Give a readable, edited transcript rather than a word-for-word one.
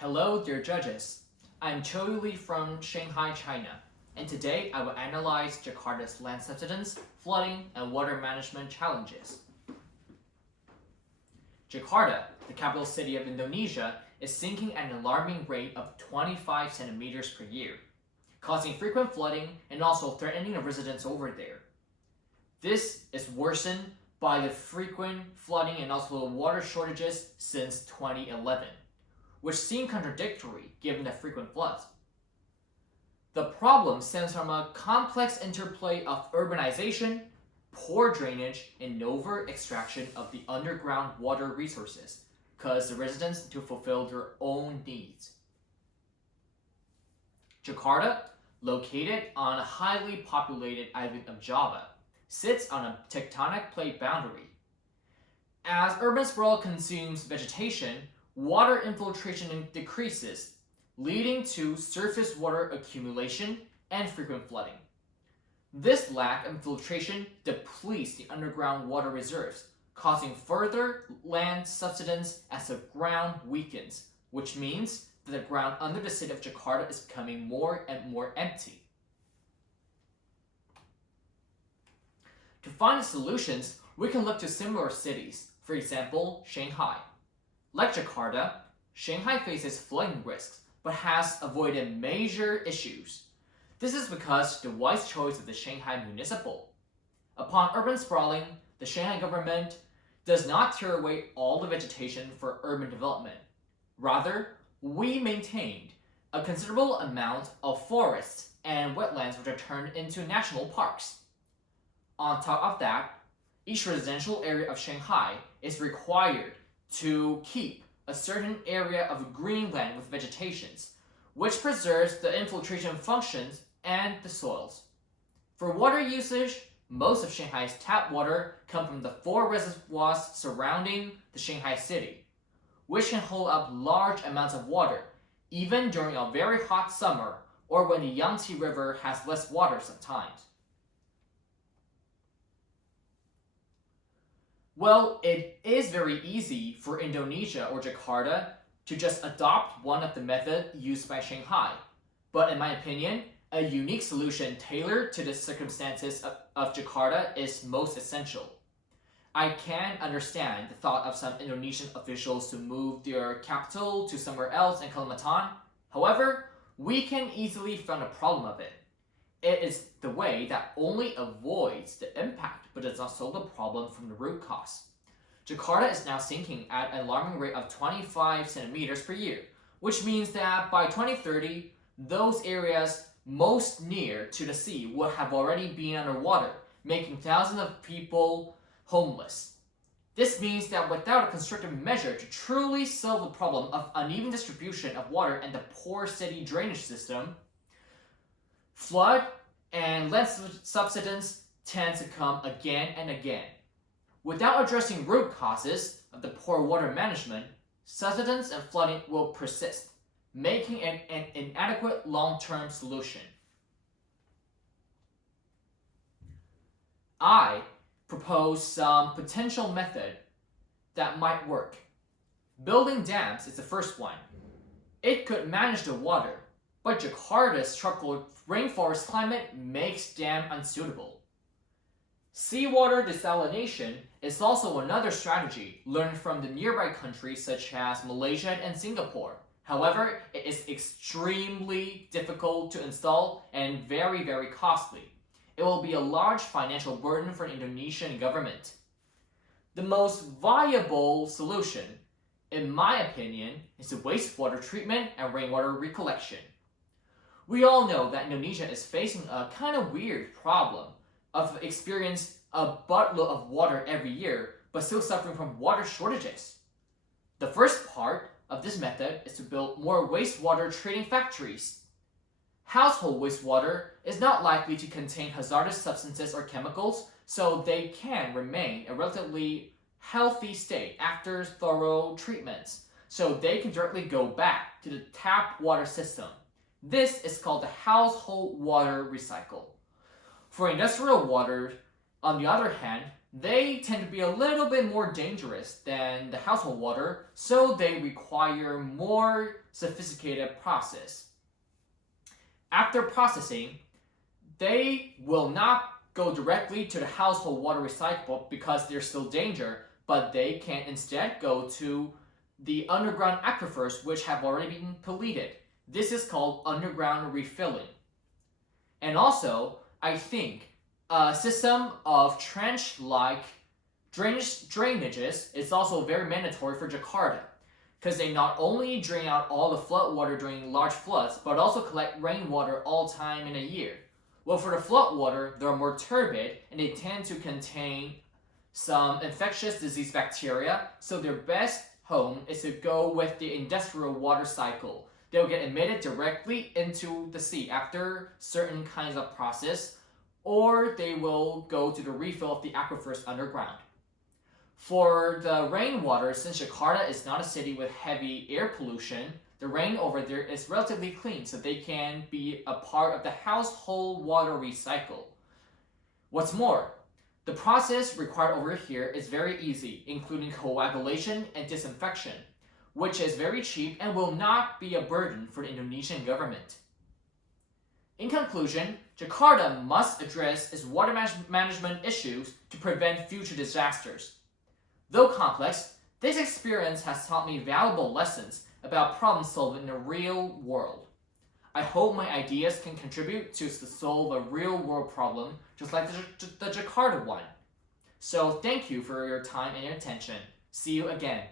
Hello, dear judges. I'm Qiuyu from Shanghai, China, and today I will analyze Jakarta's land subsidence, flooding, and water management challenges. Jakarta, the capital city of Indonesia, is sinking at an alarming rate of 25 centimeters per year, causing frequent flooding and also threatening the residents over there. This is worsened by the frequent flooding and also the water shortages since 2011. Which seem contradictory given the frequent floods. The problem stems from a complex interplay of urbanization, poor drainage, and over-extraction of the underground water resources, causing the residents to fulfill their own needs. Jakarta, located on a highly populated island of Java, sits on a tectonic plate boundary. As urban sprawl consumes vegetation, water infiltration decreases, leading to surface water accumulation and frequent flooding. This lack of infiltration depletes the underground water reserves, causing further land subsidence as the ground weakens, which means that the ground under the city of Jakarta is becoming more and more empty. To find solutions, we can look to similar cities, for example, Shanghai. Like Jakarta, Shanghai faces flooding risks but has avoided major issues. This is because the wise choice of the Shanghai municipal. Upon urban sprawling, the Shanghai government does not tear away all the vegetation for urban development. Rather, we maintained a considerable amount of forests and wetlands which are turned into national parks. On top of that, each residential area of Shanghai is required to keep a certain area of green land with vegetations, which preserves the infiltration functions and the soils. For water usage, most of Shanghai's tap water comes from the 4 reservoirs surrounding the Shanghai city, which can hold up large amounts of water, even during a very hot summer or when the Yangtze River has less water sometimes. Well, it is very easy for Indonesia or Jakarta to just adopt one of the methods used by Shanghai. But in my opinion, a unique solution tailored to the circumstances of Jakarta is most essential. I can understand the thought of some Indonesian officials to move their capital to somewhere else in Kalimantan. However, we can easily find a problem of it. It is the way that only avoids the impact but does not solve the problem from the root cause. Jakarta is now sinking at an alarming rate of 25 centimeters per year, which means that by 2030, those areas most near to the sea will have already been underwater, making thousands of people homeless. This means that without a constructive measure to truly solve the problem of uneven distribution of water and the poor city drainage system, flood and land subsidence tend to come again and again. Without addressing root causes of the poor water management, subsidence and flooding will persist, making it an inadequate long-term solution. I propose some potential method that might work. Building dams is the first one. It could manage the water, but Jakarta's tropical rainforest climate makes dam unsuitable. Seawater desalination is also another strategy learned from the nearby countries such as Malaysia and Singapore. However, it is extremely difficult to install and very, very costly. It will be a large financial burden for the Indonesian government. The most viable solution, in my opinion, is the wastewater treatment and rainwater recollection. We all know that Indonesia is facing a kind of weird problem of experiencing a buttload of water every year, but still suffering from water shortages. The first part of this method is to build more wastewater treating factories. Household wastewater is not likely to contain hazardous substances or chemicals, so they can remain in a relatively healthy state after thorough treatments, so they can directly go back to the tap water system. This is called the household water recycle. For industrial water, on the other hand, they tend to be a little bit more dangerous than the household water, so they require more sophisticated process. After processing, they will not go directly to the household water recycle because there's still danger, but they can instead go to the underground aquifers which have already been polluted. This is called underground refilling. And also, I think a system of trench-like drainages is also very mandatory for Jakarta, because they not only drain out all the flood water during large floods, but also collect rainwater all time in a year. Well, for the flood water, they're more turbid and they tend to contain some infectious disease bacteria, so their best home is to go with the industrial water cycle. They'll get emitted directly into the sea after certain kinds of process, or they will go to the refill of the aquifers underground. For the rainwater, since Jakarta is not a city with heavy air pollution, the rain over there is relatively clean, so they can be a part of the household water recycle. What's more, the process required over here is very easy, including coagulation and disinfection, which is very cheap and will not be a burden for the Indonesian government. In conclusion, Jakarta must address its water management issues to prevent future disasters. Though complex, this experience has taught me valuable lessons about problem solving in the real world. I hope my ideas can contribute to solve a real world problem just like the Jakarta one. So thank you for your time and your attention. See you again.